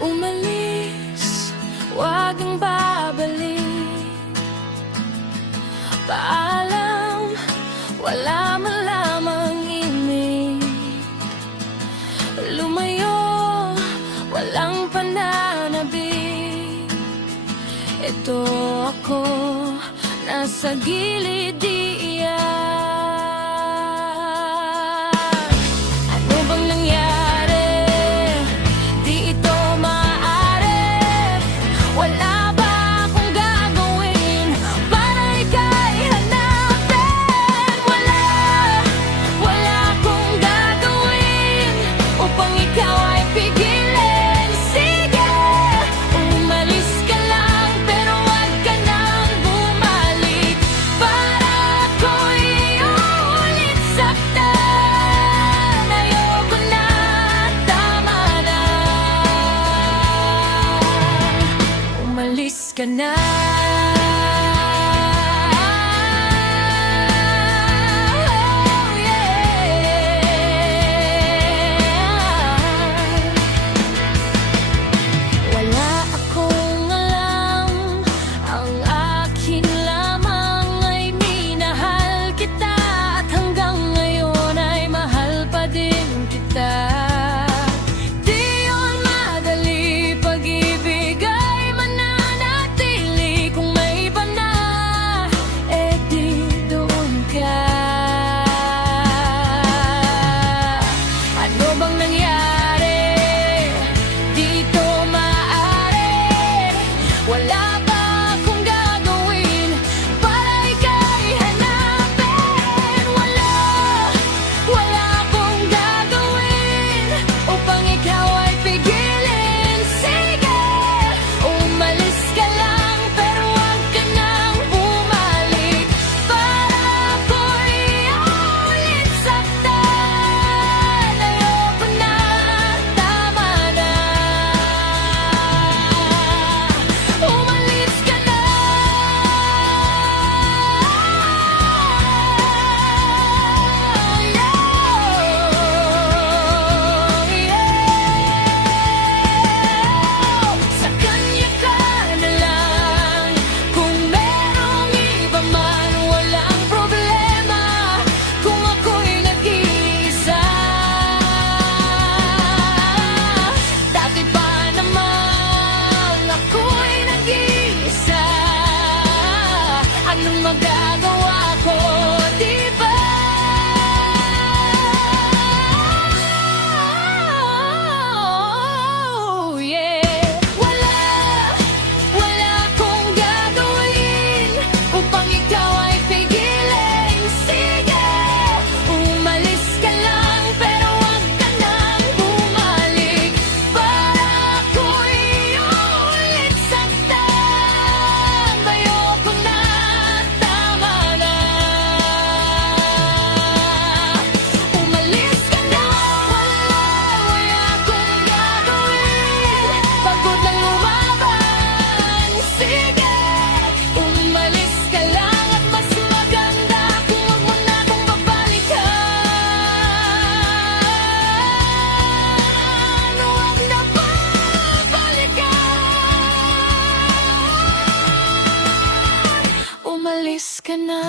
Umalis, wag kang babalik. Paalam, wala man lamang imig. Lumayo, walang pananabik. Ito ako, nasa gilid diyan. Ano bang nangyari? Di ito maaari. Wala ba akong gagawin para ika'y hanapin? Wala akong gagawin upang ikaw ay pigilin. Sige, umalis ka lang, pero wag ka nang bumalik. Para ako'y ulit saktan. Ayoko na, tama na. Umalis ka na. Oh, yeah. Wala akong alam, ang akin lamang ay minahal kita. At hanggang ngayon ay mahal pa din kita. Di yun madali, pag-ibig ay mananatili. Kung may iba na, eh di doon ka. Ano bang nangyari? Dito maaari. Wala ba akong gagawin para ika'y hanapin? Wala akong gagawin upang ikaw ay pigilin. Sige, umalis ka lang, pero wag ka nang bumalik. Para ako'y ulit saktan. Ayoko na, tama na. Umalis ka na. Sa kanya ka na lang. Kung merong iba man, walang problema. Kung ako'y nag-iisa, dati pa naman ako'y nag-iisa. Anong magagawa ko, di ba? Oh, yeah. Wala akong gagawin upang ikaw ay pigilin. Sige, umalis ka lang, pero wag ka nang bumalik. Para ako'y ulit saktan. Ayoko na, tama na. Umalis ka na. Wala akong gagawin. Pagod na lumaban. Sige, umalis ka lang. At mas maganda kung wag mo na akong babalikan. Wag na babalikan. Umalis ka na.